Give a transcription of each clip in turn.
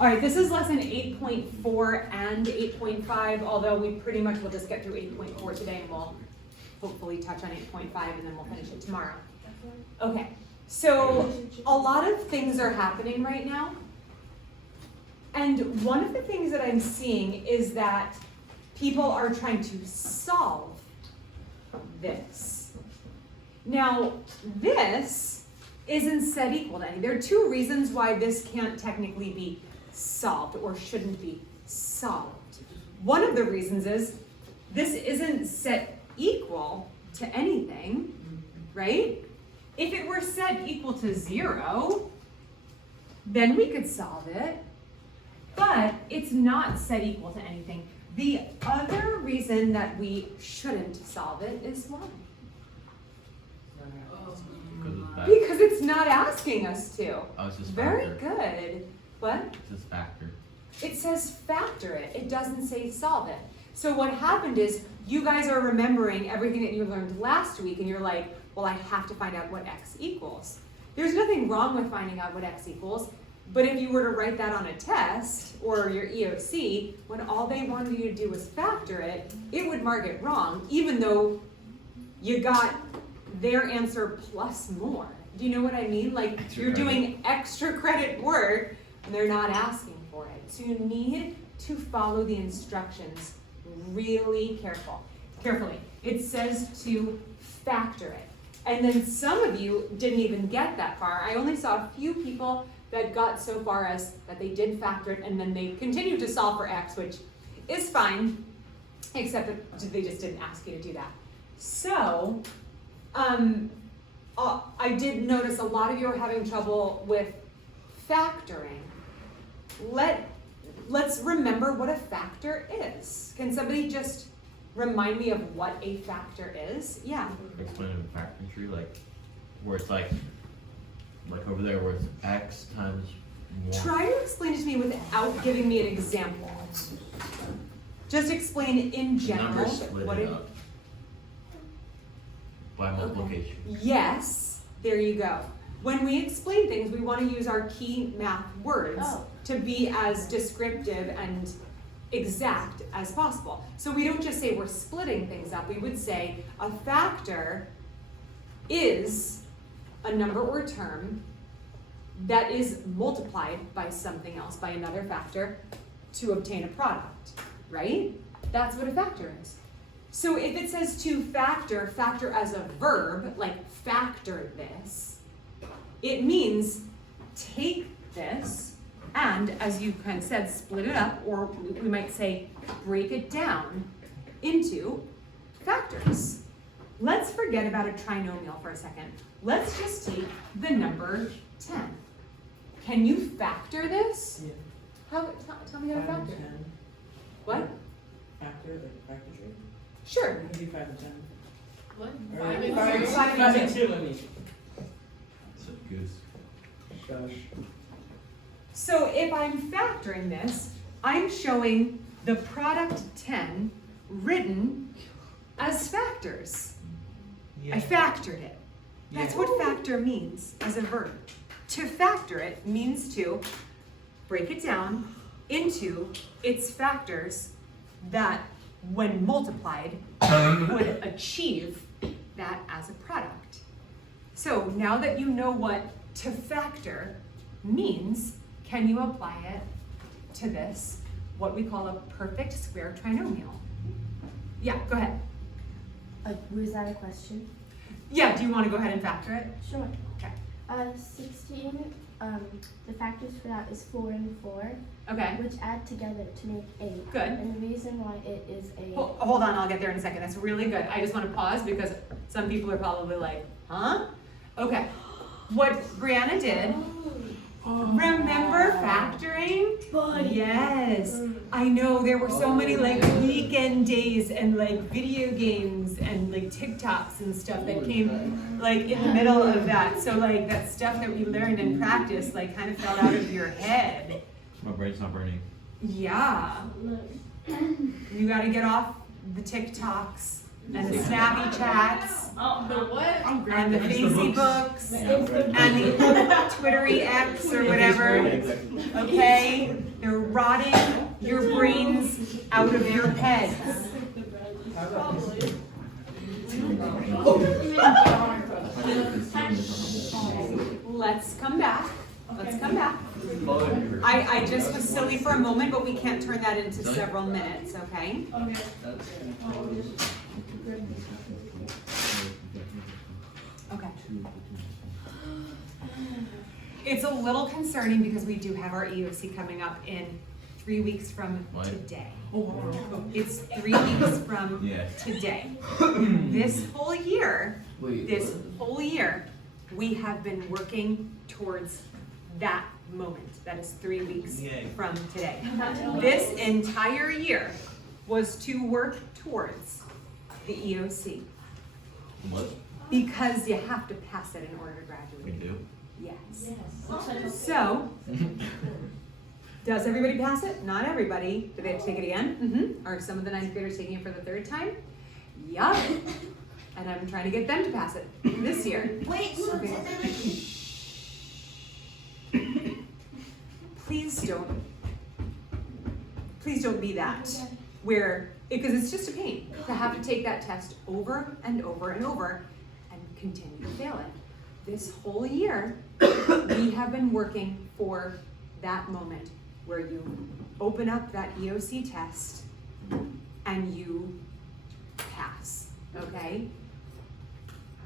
All right, this is lesson 8.4 and 8.5, although we pretty much will just get through 8.4 today and we'll hopefully touch on 8.5 and then we'll finish it tomorrow. Okay, so a lot of things are happening right now. And one of the things that I'm seeing is that people are trying to solve this. Now, this isn't set equal to any. There are two reasons why this can't technically be solved or shouldn't be solved. One of the reasons is this isn't set equal to anything, right? If it were set equal to 0, then we could solve it, but it's not set equal to anything. The other reason that we shouldn't solve it is why? Because it's not asking us to. Oh, it's just Very factor. good. What? It says factor. It says factor it. It doesn't say solve it. So what happened is you guys are remembering everything that you learned last week and you're like, well, I have to find out what x equals. There's nothing wrong with finding out what x equals, but if you were to write that on a test or your EOC, when all they wanted you to do was factor it, it would mark it wrong, even though you got their answer plus more. Do you know what I mean? Like you're doing extra credit work and they're not asking for it. So you need to follow the instructions really carefully. It says to factor it. And then some of you didn't even get that far. I only saw a few people that got so far as that they did factor it and then they continued to solve for x, which is fine, except that they just didn't ask you to do that. So, I did notice a lot of you are having trouble with factoring. Let's remember what a factor is. Can somebody just remind me of what a factor is? Yeah. Explain in a factoring tree, like where it's like over there where it's x times 1. Try to explain it to me without giving me an example. Just explain in general. Numbers split what it up by multiplication. Okay. Yes, there you go. When we explain things, we want to use our key math words to be as descriptive and exact as possible. So we don't just say we're splitting things up. We would say a factor is a number or term that is multiplied by something else, by another factor, to obtain a product, right? That's what a factor is. So if it says to factor as a verb, like factor this, it means take this and, as you kind of said, split it up, or we might say break it down into factors. Let's forget about a trinomial for a second. Let's just take the number 10. Can you factor this? Yeah. Tell me how to factor. 5 and 10. What? Factor, like factor tree. Sure. It can be 5 and 10. What? Or 5 and 5 2? and 5 and 5 and 2, I mean. So goose. Gosh. So if I'm factoring this, I'm showing the product 10 written as factors. Yeah. I factored it. That's Yeah. what factor means as a verb. To factor it means to break it down into its factors that, when multiplied, would achieve that as a product. So now that you know what to factor means, can you apply it to this, what we call a perfect square trinomial? Yeah, go ahead. Was that a question? Yeah, do you want to go ahead and factor it? Sure. Okay. 16, the factors for that is 4 and 4, Okay. which add together to make 8. Good. And the reason why it is a... Hold on, I'll get there in a second. That's really good. I just want to pause because some people are probably like, huh? Okay. What Brianna did, remember factoring? Yes. I know there were so many like weekend days and like video games and like TikToks and stuff that came like in the middle of that. So like that stuff that we learned in practice like kind of fell out of your head. My brain's not burning. Yeah. You gotta get off the TikToks and the snappy chats The what? and the Facebooks and the Twittery X or whatever. Okay? They're rotting your brains out of your heads. Let's come back. Let's come back. I just was silly for a moment, but we can't turn that into several minutes, okay? Okay. It's a little concerning because we do have our EOC coming up in 3 weeks from today. It's 3 weeks from today. This whole year, we have been working towards that moment. That is 3 weeks from today. This entire year was to work towards the EOC. What? Because you have to pass it in order to graduate. We do? Yes. So, does everybody pass it? Not everybody. Do they have to take it again? Are some of the 9th graders taking it for the 3rd time? Yup. And I'm trying to get them to pass it this year. Wait, so Okay. Please don't be that. Because it's just a pain to have to take that test over and over and over and continue to fail it. This whole year, we have been working for that moment where you open up that EOC test and you pass, okay?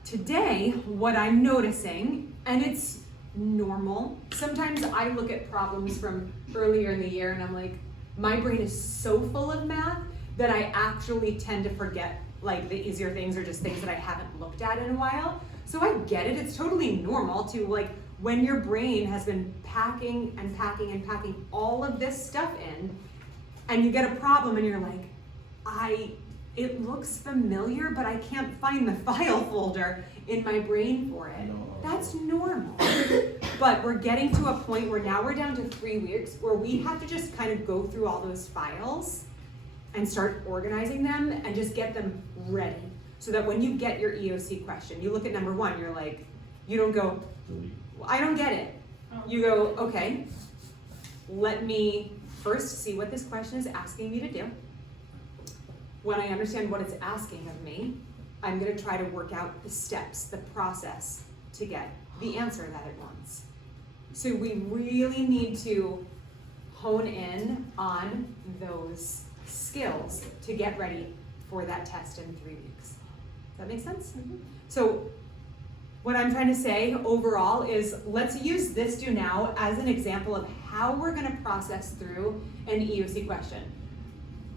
Today, what I'm noticing, and it's normal, sometimes I look at problems from earlier in the year and I'm like, my brain is so full of math that I actually tend to forget like the easier things or just things that I haven't looked at in a while. So I get it, it's totally normal to like, when your brain has been packing and packing and packing all of this stuff in, and you get a problem and you're like, it looks familiar, but I can't find the file folder in my brain for it. That's normal. But we're getting to a point where now we're down to 3 weeks where we have to just kind of go through all those files and start organizing them and just get them ready. So that when you get your EOC question, you look at number 1, you're like, you don't go, well, I don't get it. You go, okay, let me first see what this question is asking me to do. When I understand what it's asking of me, I'm gonna try to work out the steps, the process to get the answer that it wants. So we really need to hone in on those skills to get ready for that test in 3 weeks. Does that make sense? So what I'm trying to say overall is let's use this do now as an example of how we're gonna process through an EOC question.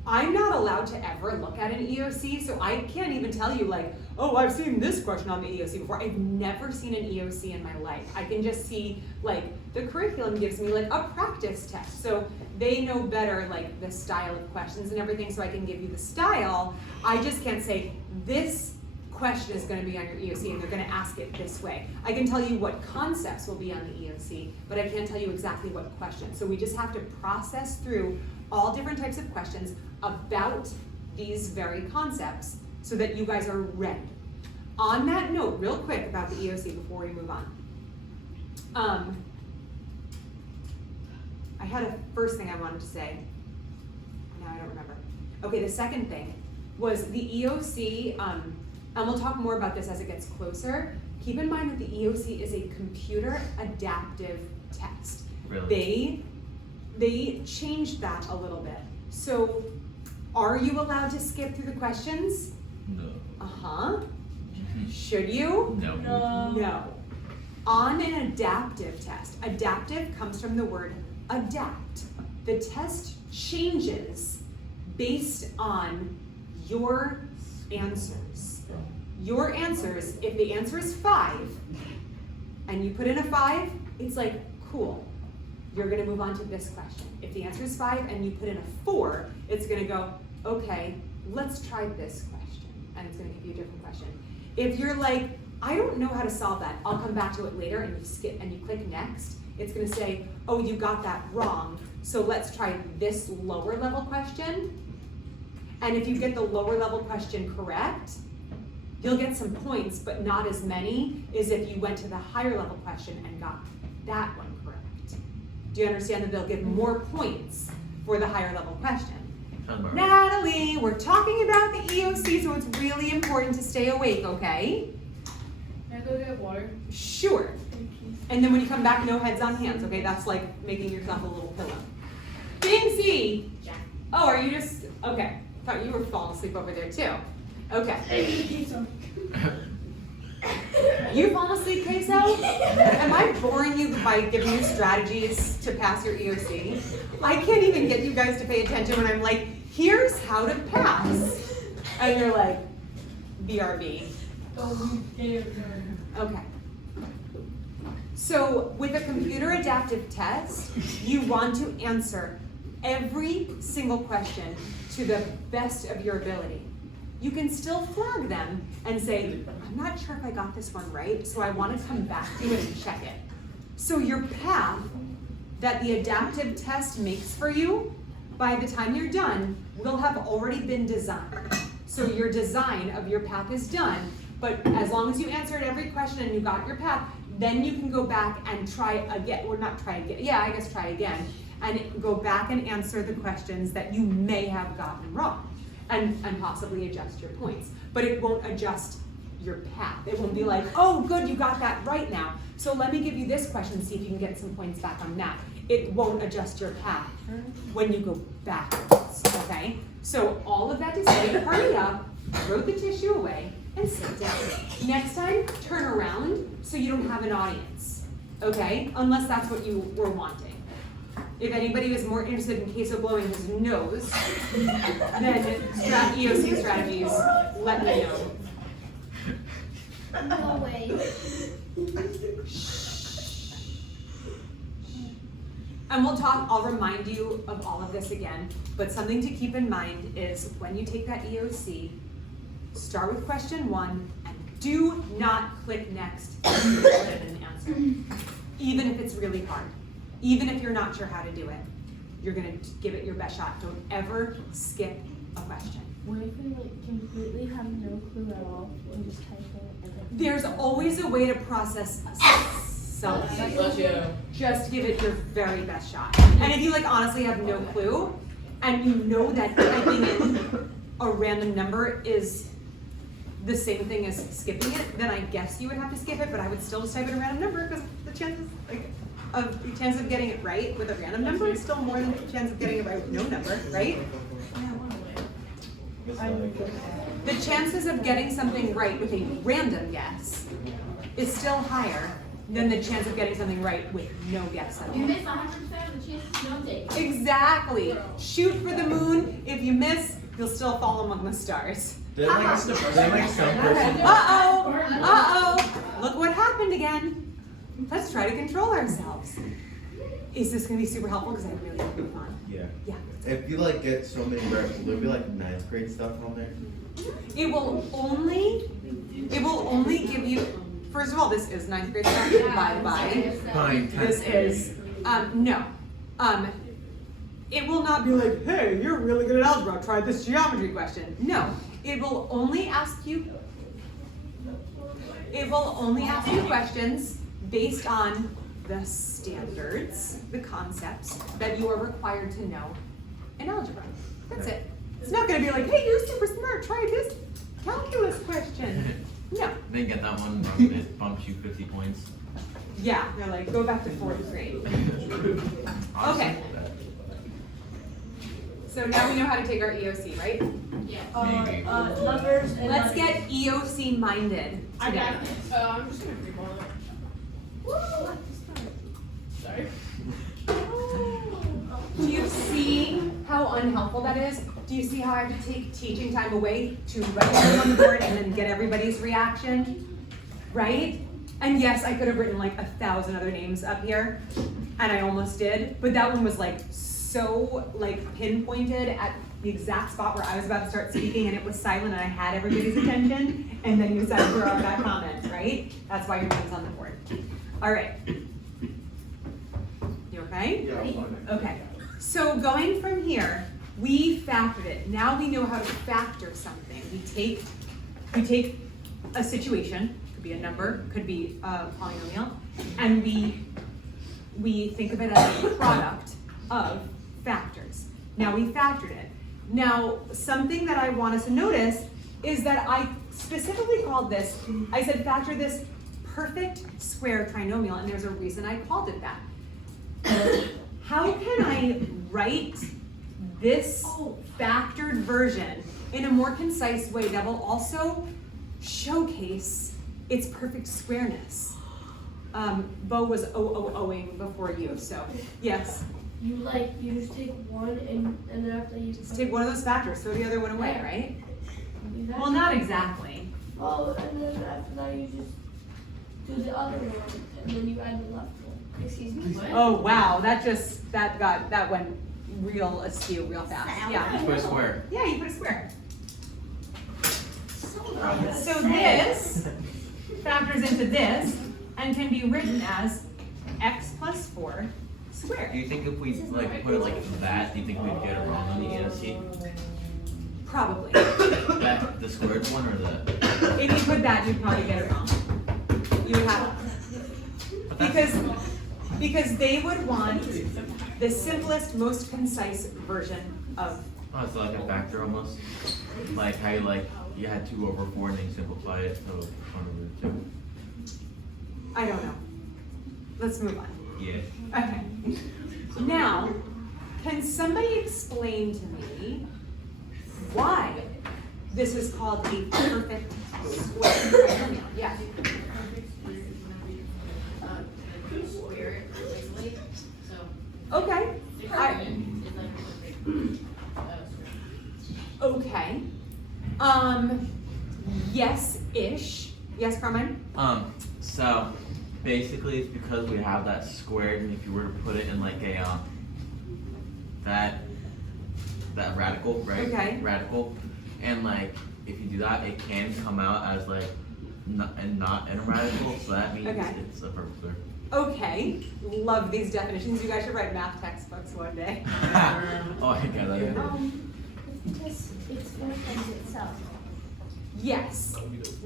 I'm not allowed to ever look at an EOC, so I can't even tell you like, oh, I've seen this question on the EOC before. I've never seen an EOC in my life. I can just see like the curriculum gives me like a practice test. So they know better like the style of questions and everything, so I can give you the style. I just can't say this question is going to be on your EOC and they're going to ask it this way. I can tell you what concepts will be on the EOC, but I can't tell you exactly what questions. So we just have to process through all different types of questions about these very concepts so that you guys are ready. On that note, real quick about the EOC before we move on. I had a first thing I wanted to say. Now I don't remember. Okay, the second thing was the EOC, and we'll talk more about this as it gets closer. Keep in mind that the EOC is a computer adaptive test. Really? They changed that a little bit. So, are you allowed to skip through the questions? No. Uh-huh. Should you? No. No. On an adaptive test, adaptive comes from the word adapt. The test changes based on your answers. Your answers, if the answer is 5, and you put in a 5, it's like, cool, you're gonna move on to this question. If the answer is 5 and you put in a 4, it's gonna go, okay, let's try this question, and it's gonna give you a different question. If you're like, I don't know how to solve that, I'll come back to it later, and you skip and you click next, it's gonna say, oh, you got that wrong, so let's try this lower level question. And if you get the lower level question correct, you'll get some points, but not as many as if you went to the higher level question and got that one correct. Do you understand that they'll give more points for the higher level question? Sounds about right. Natalie, we're talking about the EOC, so it's really important to stay awake, okay? Can I go get water? Sure. And then when you come back, no heads on hands, okay? That's like making yourself a little pillow. Binksy! Oh, are you just, okay. Thought you were falling asleep over there too. Okay. You falling asleep, Queso? Am I boring you by giving you strategies to pass your EOC? I can't even get you guys to pay attention when I'm like, here's how to pass. And you're like, BRB. Okay. So with a computer adaptive test, you want to answer every single question to the best of your ability. You can still flag them and say, I'm not sure if I got this one right, so I want to come back to it and check it. So your path that the adaptive test makes for you, by the time you're done, will have already been designed. So your design of your path is done, but as long as you answered every question and you got your path, then you can go back and try again, or not try again, yeah, I guess try again, and go back and answer the questions that you may have gotten wrong, and possibly adjust your points. But it won't adjust your path. It won't be like, oh good, you got that right now, so let me give you this question, see if you can get some points back on that. It won't adjust your path when you go backwards, okay? So all of that to say, hurry up, throw the tissue away, and sit down. Next time, turn around so you don't have an audience, okay? Unless that's what you were wanting. If anybody was more interested in Queso blowing his nose, then EOC strategies, let me know. No way. And we'll talk, I'll remind you of all of this again, but something to keep in mind is when you take that EOC, start with question 1 and do not click next and put in an answer. Even if it's really hard. Even if you're not sure how to do it. You're gonna give it your best shot. Don't ever skip a question. What if we like completely have no clue at all and just type in everything? There's always a way to process something. Bless you. Just give it your very best shot. And if you like honestly have no clue, and you know that typing in a random number is the same thing as skipping it, then I guess you would have to skip it, but I would still just type in a random number because the chance of getting it right with a random number is still more than the chance of getting it right with no number, right? The chances of getting something right with a random guess is still higher than the chance of getting something right with no guess at all. You miss 100% of the chances you don't take. Exactly. Shoot for the moon. If you miss, you'll still fall among the stars. Then like some person. Uh-oh. Look what happened again. Let's try to control ourselves. Is this gonna be super helpful? Because I really want to move on. Yeah. Yeah. If you like get so many right, will there be like 9th grade stuff on there? It will only give you, first of all, this is 9th grade stuff, bye. Fine. This is, no. It will not be like, hey, you're really good at algebra, try this geometry question. No, it will only ask you questions based on the standards, the concepts that you are required to know in algebra. That's it. It's not gonna be like, hey, you're super smart, try this calculus question. No. They get that one, it bumps you 50 points. Yeah, they're like, go back to 4th grade. Okay. So now we know how to take our EOC, right? Maybe. Numbers and Let's money. get EOC minded I today. got this. I'm just gonna freeball it. Woo! Sorry. Do you see how unhelpful that is? Do you see how I have to take teaching time away to write them on the board and then get everybody's reaction? Right? And yes, I could have written like 1,000 other names up here, and I almost did, but that one was like so like pinpointed at the exact spot where I was about to start speaking and it was silent and I had everybody's attention, and then you decided to throw out that comment, right? That's why your name's on the board. All right. You okay? Yeah, I'm fine. Okay, so going from here, we factored it. Now we know how to factor something. We take a situation, could be a number, could be a polynomial, and we we think of it as a product of factors. Now we factored it. Now, something that I want us to notice is that I specifically called this, I said factor this perfect square trinomial, and there's a reason I called it that. How can I write this factored version in a more concise way that will also showcase its perfect squareness? Bo was owing before you, so yes. You just take one and then after you Just take one of those factors, throw the other one away, right? do that. Well, not exactly. Oh, and then after that you just do the other one and then you add the left one. Excuse me. What? Oh wow, that went real askew real fast. Yeah. Just put a square. Yeah, you put a square. So this factors into this and can be written as x plus 4 Do squared. you think if we like put it like that, do you think we'd get it wrong on the ESC? Probably. That the squared one or the? If you put that, you'd probably get it wrong. You would have, But that's- because they would want the simplest, most concise version of. Oh, it's like a factor almost. Like how you had 2/4 and then you simplify it to 1/2. I don't know. Let's move on. Yeah. Okay. Now, can somebody explain to me why this is called a perfect square trinomial? Yeah. Square it perfectly, so. Okay. The I- curve is like perfect. Okay. Yes-ish. Yes, Carmine? So basically it's because we have that squared, and if you were to put it in like a that radical, right? Okay. Radical, and like if you do that, it can come out as like not in a radical, so that means Okay. it's a perfect square. Okay. Love these definitions. You guys should write math textbooks one day. Oh, I got that. It's just, it's 4 times itself. Yes.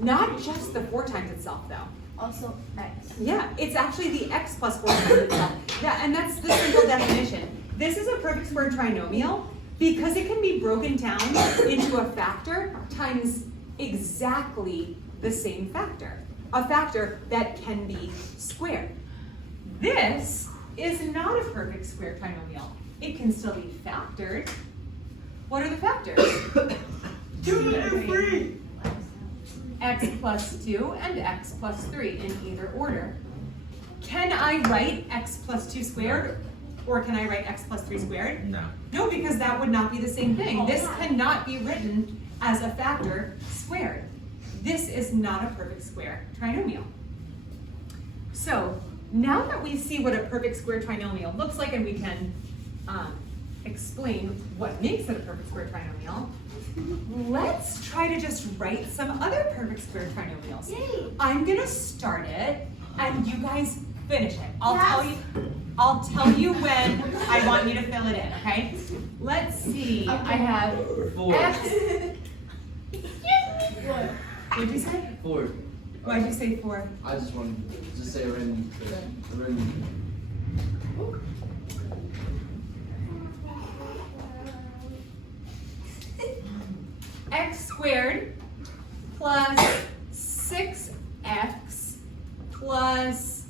Not just the 4 times itself, though. Also x. Yeah, it's actually the x plus 4 times itself. Yeah, and that's the simple definition. This is a perfect square trinomial because it can be broken down into a factor times exactly the same factor. A factor that can be squared. This is not a perfect square trinomial. It can still be factored. What are the factors? 2 and 3. X plus 2 and x plus 3 in either order. Can I write x plus 2 squared, or can I write x plus 3 squared? No. No, because that would not be the same thing. This cannot be written as a factor squared. This is not a perfect square trinomial. So now that we see what a perfect square trinomial looks like, and we can explain what makes it a perfect square trinomial, let's try to just write some other perfect square trinomials. Yay! I'm gonna start it, and you guys finish it. I'll Yes. tell you when I want you to fill it in, okay? Let's see, I have 4. x. What? What'd you say? 4. Why'd you say 4? I just wanted to say Rin. X squared plus 6x plus,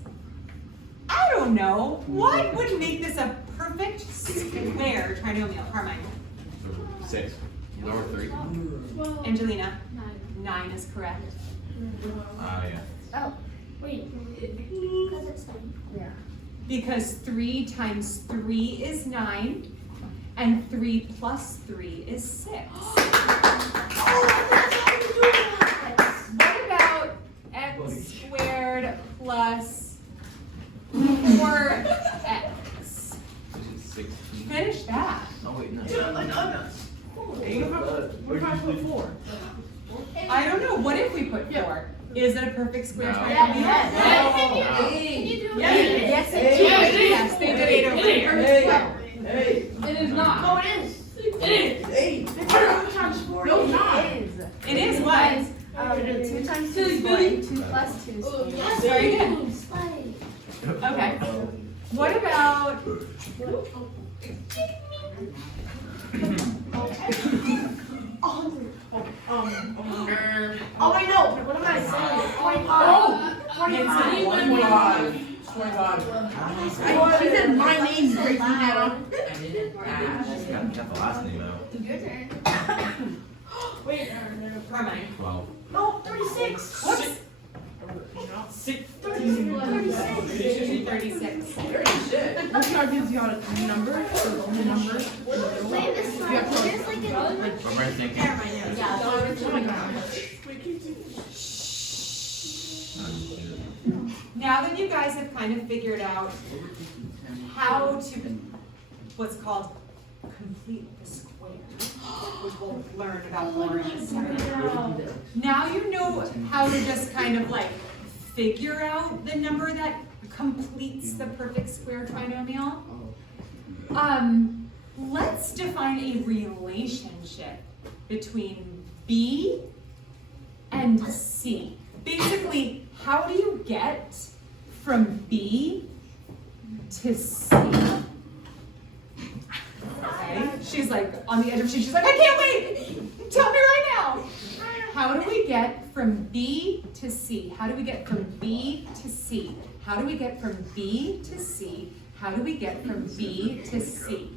I don't know, what would make this a perfect square trinomial? Carmine, 6. Lower 3. Angelina, 9 is correct. Yeah. Oh, wait. Because it's 9. Yeah. Because 3 times 3 is 9, and 3 plus 3 is 6. What about x squared plus 4x? Is it 16? Finish that. Oh wait, no. What if I put 4? I don't know, what if we put 4? Yeah. Is it a perfect square No. trinomial? Yes. Can you do it? Yes, it Yes, is. Yes, they did 8 over here. Hey. It is not. No, it is. It is. Hey. 2 times 4 No, is not. it is. It is what? 2 times 2 Two is is 4. good. 2 plus 2 is 4. Very good. Slay. Okay. What Oh, I know. What am I saying? 25. 25. She said my name, crazy now. She's got the last name out. Your turn. Wait, Carmine. 12. no, 36. What? 6. 36. What card gives you a number? The only number? Wait, this one, there's like a. What am I thinking? Yeah. Oh my god. Now that you guys have kind of figured out how to, what's called complete the square, which we'll learn about more in a second. Now you know how to just kind of like figure out the number that completes the perfect square trinomial. Let's define a relationship between B and C. Basically, how do you get from B to C? Okay, she's like on the edge of her seat. She's like, I can't wait. Tell me right now. How do we get from B to C? How do we get from B to C? How do we get from B to C? How do we get from B to C?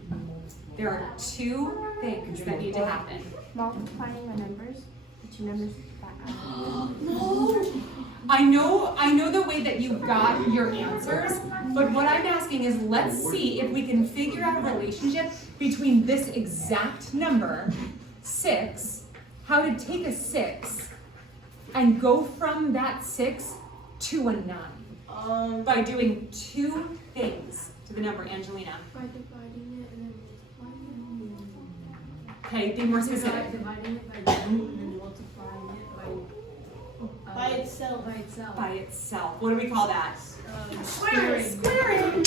There are two things that need to happen. Multiplying the numbers, the two numbers that are. I know the way that you got your answers, but what I'm asking is let's see if we can figure out a relationship between this exact number, 6, how to take a 6 and go from that 6 to a 9 by doing two things to the number, Angelina. By dividing it and then multiplying Okay, be more specific. Dividing it by 2 and then multiplying it by itself. By itself. What do we call that? Squaring. Squaring.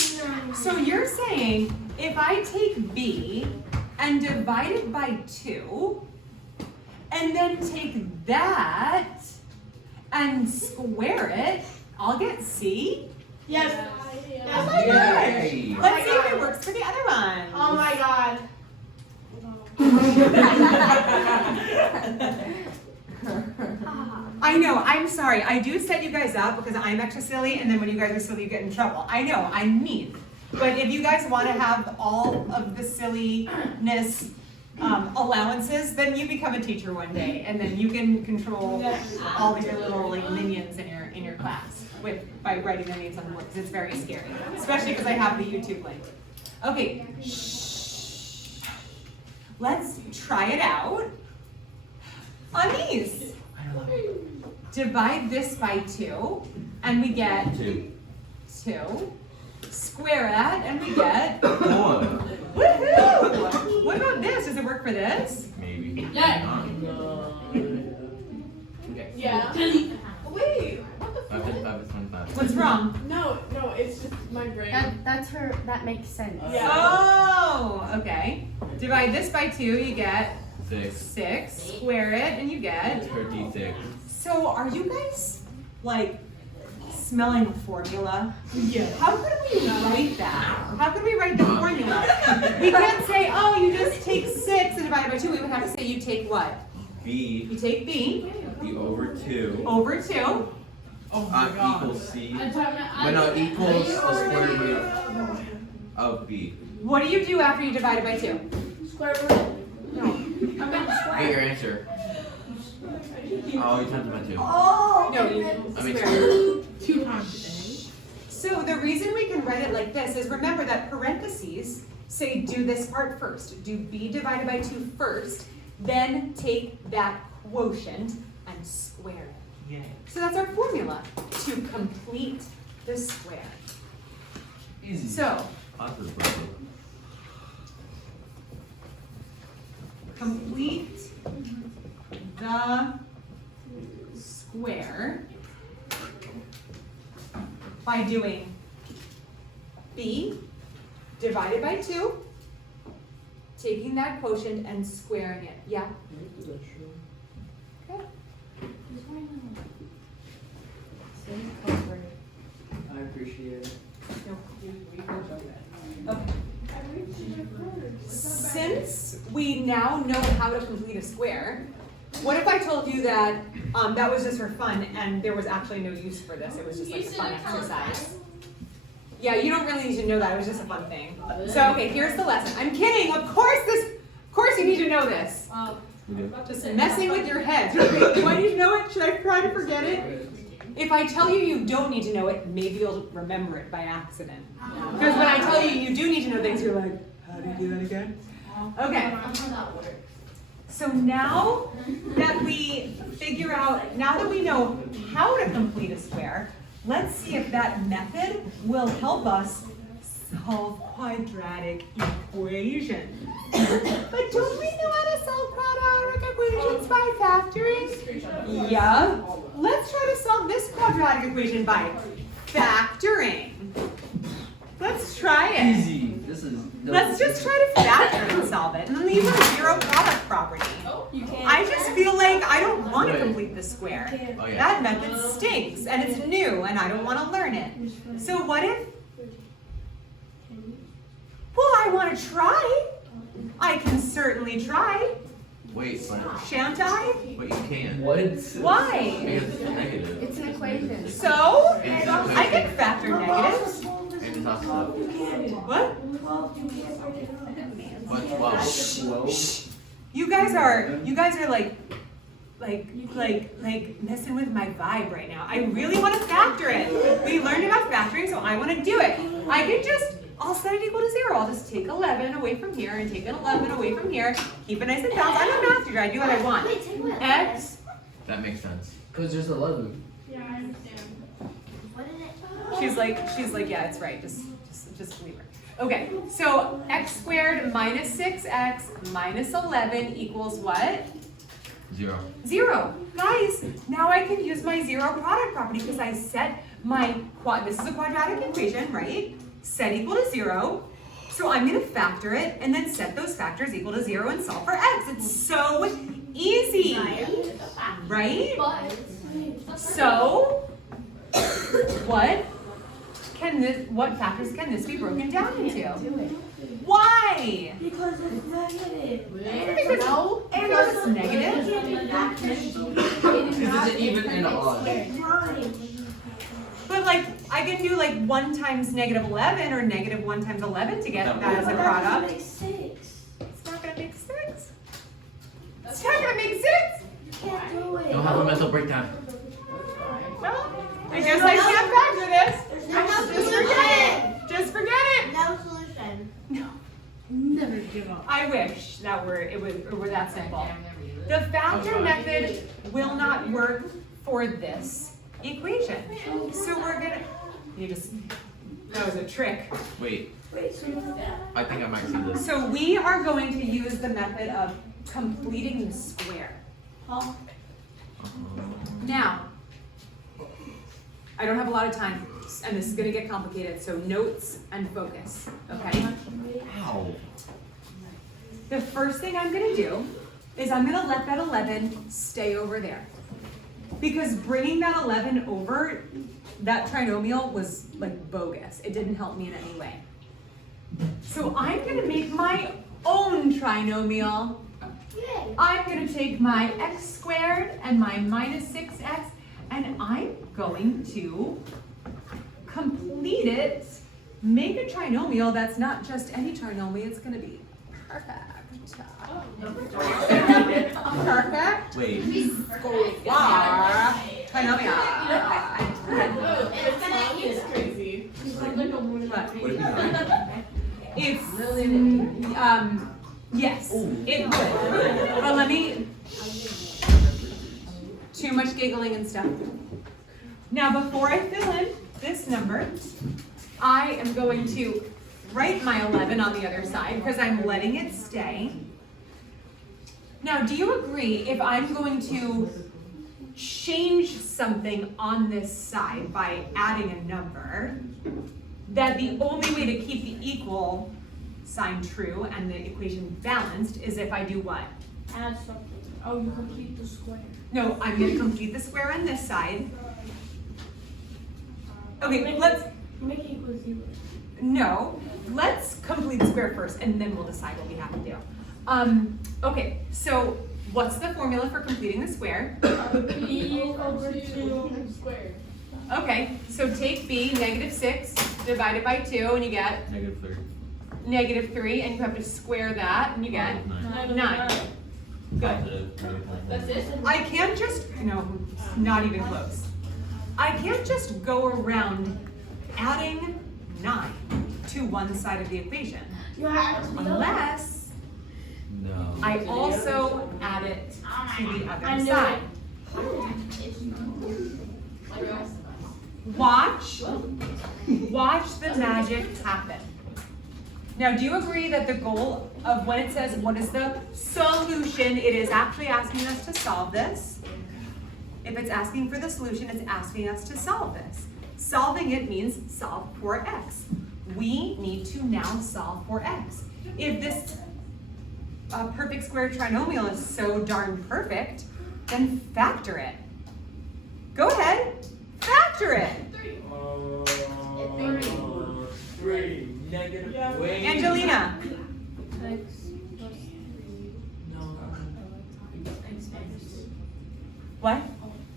So you're saying if I take B and divide it by 2, and then take that and square it, I'll get C? Yes. Oh my Yay. gosh! Let's see if it works for the other one. Oh my god. I know, I'm sorry. I do set you guys up because I'm extra silly, and then when you guys are silly, you get in trouble. I know, I'm mean. But if you guys want to have all of the silliness allowances, then you become a teacher one day, and then you can control all of your little like minions in your class by writing their names on the board, because it's very scary, especially because I have the YouTube link. Okay, shh. Let's try it out on these. Divide this by 2, and we get 2. Square that, and we get 1. woohoo! What about this? Does it work for this? Maybe. Yeah. Yeah. Wait. 5 to 5 is 25. What's wrong? No, it's just my brain. That makes sense. Yeah. Oh, okay. Divide this by 2, you get 6. 6. Square it, and you get. 36. So, are you guys like smelling a formula? Yeah. How could we write that? How could we write the formula? We can't say, oh, you just take 6 and divide it by 2. We would have to say you take what? B. You take B over 2. over 2. Oh my god. Equals C. But no, equals the square root of B. What do you do after you divide it by 2? Square root. No. Get your answer. Oh, you times it by 2. Oh. No, you I mean, square. 2 times So the reason we can write it like this is remember that parentheses say do this part first. Do B divided by 2 first, then take that quotient and square it. Yeah. So that's our formula to complete the square. Easy. So Awesome, brother. complete the square by doing B divided by 2, taking that quotient and squaring it. Yeah? Okay. I appreciate it. Okay. Since we now know how to complete a square, what if I told you that that was just for fun and there was actually no use for this? It was just like a fun exercise. Yeah, you don't really need to know that. It was just a fun thing. So okay, here's the lesson. I'm kidding. Of course you need to know this. Just messing with your heads. Okay, do I need to know it? Should I try to forget it? If I tell you you don't need to know it, maybe you'll remember it by accident. Because when I tell you you do need to know things, you're like, how do you do that again? Okay. So now that we figure out, now that we know how to complete a square, let's see if that method will help us solve quadratic equations. But don't we know how to solve quadratic equations by factoring? Yeah. Let's try to solve this quadratic equation by factoring. Let's try it. Easy. This is. Let's just try to factor and solve it. And then use a zero product property. I just feel like I don't want to complete this square. Oh, yeah. That method stinks and it's new and I don't want to learn it. So what if? Well, I want to try. I can certainly try. Wait, but Shan't I? you can't. What? Why? Because it's negative. It's an equation. So It's I can factor negatives. And it's also. What? But 12. You guys are like messing with my vibe right now. I really want to factor it. We learned about factoring, so I want to do it. I'll set it equal to 0. I'll just take 11 away from here and take an 11 away from here. Keep it nice and balanced. I'm a math teacher. I do what I want. X. That makes sense. Because there's 11. Yeah, I understand. She's like, yeah, it's right. Just leave her. Okay, so x squared minus 6x minus 11 equals what? 0. 0. Guys, now I can use my zero product property because I set my this is a quadratic equation, right? Set equal to 0. So I'm going to factor it and then set those factors equal to 0 and solve for x. It's so easy, right? So what factors can this be broken down into? Why? Because it's negative. Because it's negative. Because it's an even and odd. It's right. But like, I can do like 1 times negative 11 or negative 1 times 11 to get that as a But that product. makes 6. It's not gonna make sense. It's not gonna make sense. You can't do it. Don't have a mental breakdown. Well, I guess I can't factor this. Just forget it. Just forget it. No solution. No. Never give up. I wish that it were that simple. The factor method will not work for this equation. So we're gonna, that was a trick. Wait, Wait, so I think I might see this. So we are going to use the method of completing the square. Now, I don't have a lot of time, and this is gonna get complicated, so notes and focus, okay? Ow. The first thing I'm gonna do is I'm gonna let that 11 stay over there. Because bringing that 11 over, that trinomial was like bogus. It didn't help me in any way. So I'm gonna make my own trinomial. I'm gonna take my x squared and my minus 6x, and I'm going to complete it, make a trinomial that's not just any trinomial, it's gonna be perfect. Perfect. Wait. Trinomial. It's crazy. Would it be 9? It's, yes, it would. But let me, too much giggling and stuff. Now, before I fill in this number, I am going to write my 11 on the other side because I'm letting it stay. Now, do you agree if I'm going to change something on this side by adding a number, that the only way to keep the equal sign true and the equation balanced is if I do what? add something. Oh, you complete the square. No, I'm going to complete the square on this side. Okay, let's, Make it equal 0. No, let's complete the square first and then we'll decide what we have to do. Okay, so what's the formula for completing the square? B over 2 squared. Okay, so take b, -6, divided by 2, and you get -3. -3, and you have to square that, and you get 9. Good. That's it? I can't just, no, not even close. I can't just go around adding 9 to one side of the equation. You have to Unless No. I also add it to the I other knew side. Watch the magic happen. Now, do you agree that the goal of when it says what is the solution, it is actually asking us to solve this? If it's asking for the solution, it's asking us to solve this. Solving it means solve for x. We need to now solve for x. If this perfect square trinomial is so darn perfect, then factor it. Go ahead, factor it. 3. Negative. Wait. Angelina, X plus 3. No. what?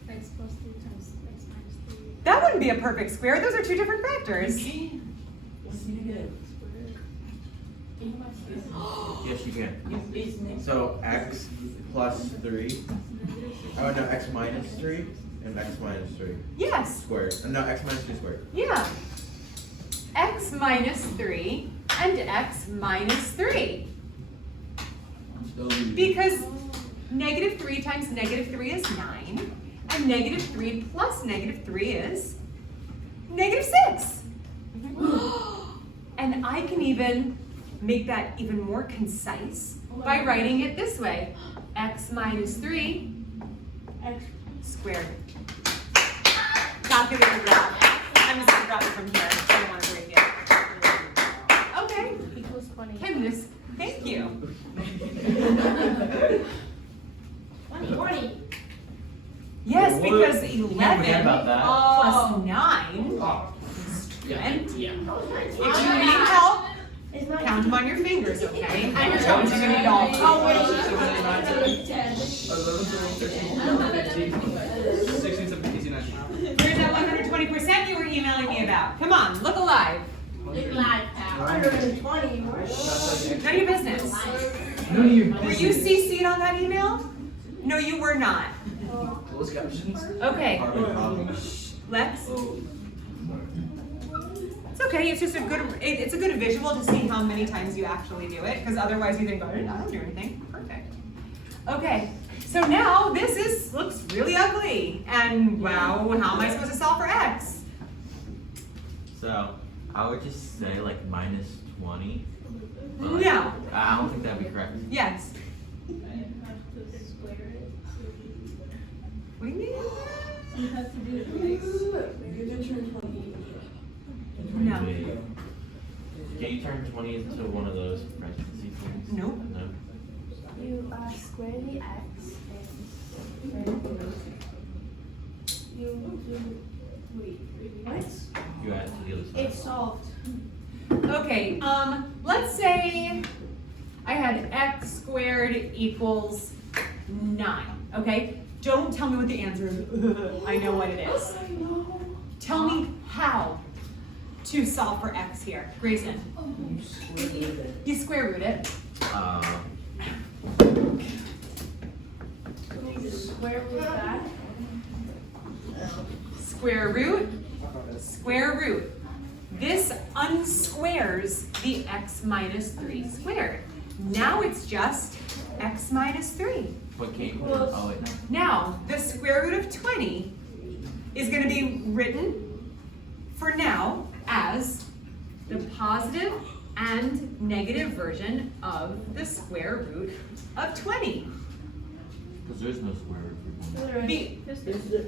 X plus 3 times x minus 3. That wouldn't be a perfect square. Those are two different factors. What's negative? Yes, you can. So x plus 3. Oh no, x minus 3 and x minus 3 Yes, squared. No, x minus 2 squared. yeah. X minus 3 and x minus 3. Because -3 times -3 is 9, and -3 plus -3 is -6. And I can even make that even more concise by writing it this way. X minus 3 X. squared. Calculator graph. I'm just gonna grab it from here. I don't want to break it. Okay. Equals 20. Candace, thank you. 20. Yes, What? because You can't 11 forget about that. plus 9 is 20. If you need help, It's not count them on your fingers, okay? And your toes, you're gonna need all. Oh, wait. 11, 12, 13, 14, 15, 16, 17, 18, 19. Where's that 120% you were emailing me about? Come on, look alive. 120. None of your business. No, you. Were you CC'd on that email? No, you were not. Closed captions. Okay, Carbon copy. Lex. Oh. It's okay. It's just a good. It's a good visual to see how many times you actually do it, because otherwise you think, oh, I don't do anything. Perfect. Okay. So now this looks really ugly, and wow, how am I supposed to solve for x? So I would just say like -20. But, like, No. I don't think that'd be correct. Yes. What do you mean? No. Can you turn 20 into one of those parentheses things? Nope. No. You square the x and you do. Wait. What? You add to the other side. It's solved. Okay. Let's say I had x squared equals 9. Okay. Don't tell me what the answer is. I know what it is. Tell me how to solve for x here. Grayson. You square root it. Square root that. Square root. Square root. This unsquares the x minus 3 squared. Now it's just x minus 3. What came? Oh wait. Now, the square root of 20 is going to be written for now as the positive and negative version of the square root of 20. Because there's no square root for 20.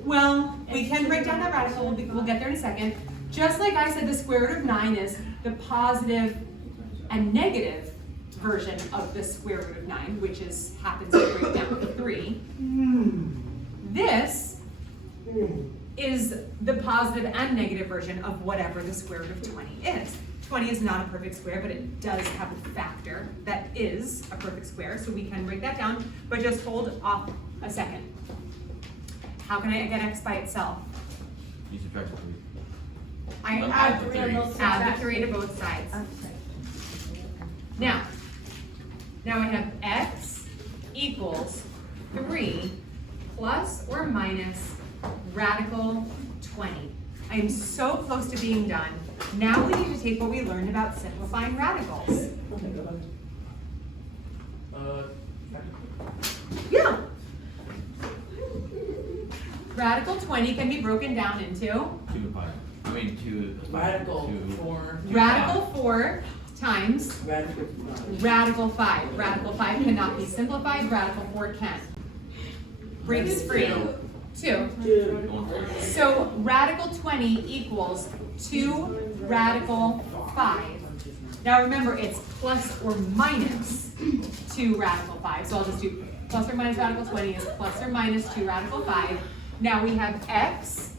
Well, we can break down that radical. We'll get there in a second. Just like I said, the square root of 9 is the positive and negative version of the square root of 9, which happens to break down to 3. This is the positive and negative version of whatever the square root of 20 is. 20 is not a perfect square, but it does have a factor that is a perfect square, so we can break that down, but just hold off a second. How can I get x by itself? You subtract 3. I Add the 3. add the 3 to both sides. Now I have x equals 3 plus or minus radical 20. I'm so close to being done. Now we need to take what we learned about simplifying radicals. Yeah. Radical 20 can be broken down into 2 and 5. I mean 2. Radical 2. 4. radical 4 times Radical 5. radical 5. Radical 5 cannot be simplified, radical 4 can. Breaks free. 2. 2. So radical 20 equals 2 radical 5. Now remember, it's plus or minus 2 radical 5. So I'll just do plus or minus radical 20 is plus or minus 2 radical 5. Now we have x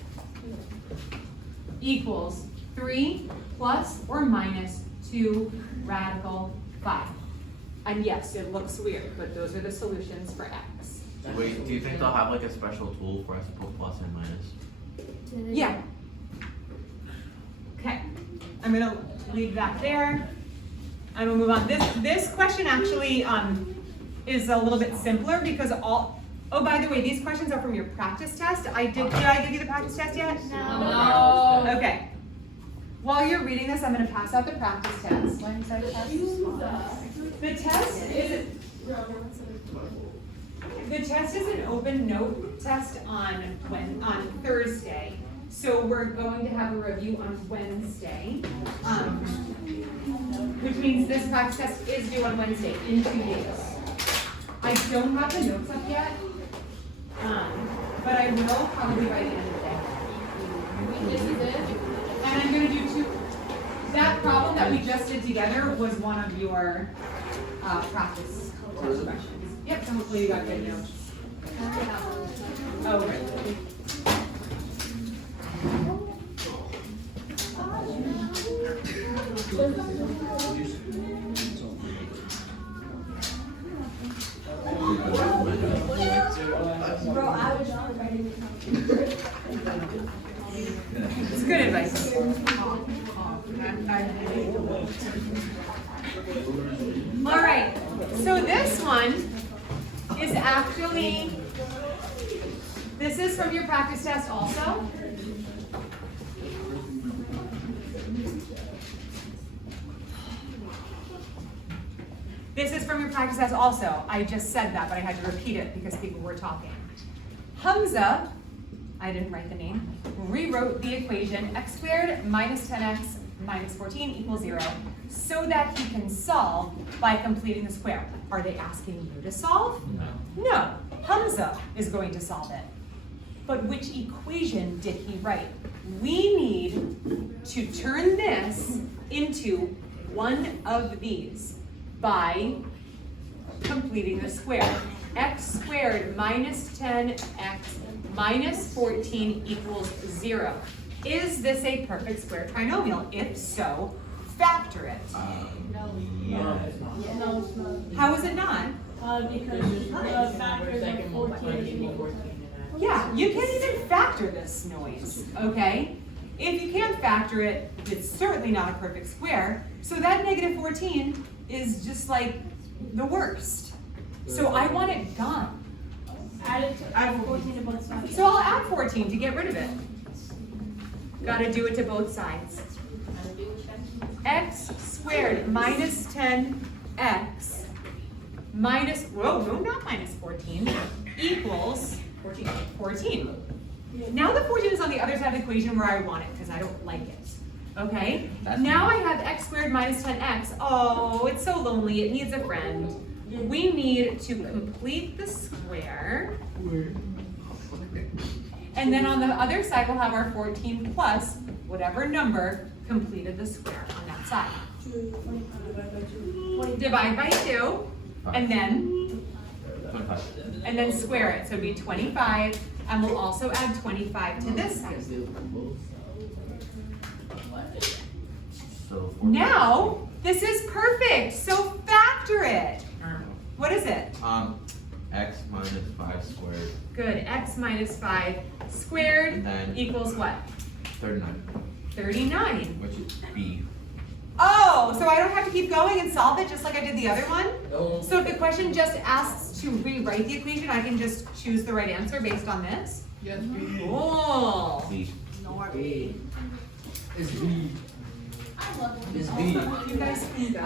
equals 3 plus or minus 2 radical 5. And yes, it looks weird, but those are the solutions for x. Wait, do you think they'll have like a special tool for us to put plus and minus? Yeah. Okay, I'm gonna leave that there. I'm gonna move on. This question actually is a little bit simpler because oh, by the way, these questions are from your practice test. Did I give you the practice test yet? No. Okay. While you're reading this, I'm gonna pass out the practice test. When's our test? The test is an open note test on Thursday. So we're going to have a review on Wednesday, which means this practice test is due on Wednesday in 2 days. I don't have the notes up yet, but I will probably by the end of the day. This is it? And I'm gonna do 2. That problem that we just did together was one of your practice questions. Yep, so hopefully you got good notes. Oh, right. Bro, I was not writing It's good advice. All right, so this one is actually, this is from your practice test also. This is from your practice test also. I just said that, but I had to repeat it because people were talking. Hamza, I didn't write the name, rewrote the equation x squared minus 10x minus 14 equals 0 so that he can solve by completing the square. Are they asking you to solve? No. No, Hamza is going to solve it. But which equation did he write? We need to turn this into one of these by completing the square. X squared minus 10x minus 14 equals 0. Is this a perfect square trinomial? If so, factor it. No, it's not. No, it's not. How is it not? Because the factors of 14 equal. Yeah, you can't even factor this noise, okay? If you can't factor it, it's certainly not a perfect square. So that negative 14 is just like the worst. So I want it gone. Add 14 to both sides. So I'll add 14 to get rid of it. Gotta do it to both sides. X squared minus 10x minus, whoa, no, not minus 14, equals 14. Now the 14 is on the other side of the equation where I want it because I don't like it. Okay? Now I have x squared minus 10x. Oh, it's so lonely. It needs a friend. We need to complete the square. And then on the other side, we'll have our 14 plus whatever number completed the square on that side. Divide by 2, and then 25. and then square it. So it'd be 25, and we'll also add 25 to this side. So Now, this is perfect, so factor it. What is it? X minus 5 squared. Good, x minus 5 squared And then equals what? 39, 39. which is B. Oh, so I don't have to keep going and solve it just like I did the other one? So if the question just asks to rewrite the equation, I can just choose the right answer based on this? Yes. Cool. B. B. It's B. I love It's B. You guys can go.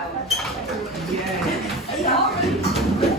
Yeah. Y'all ready?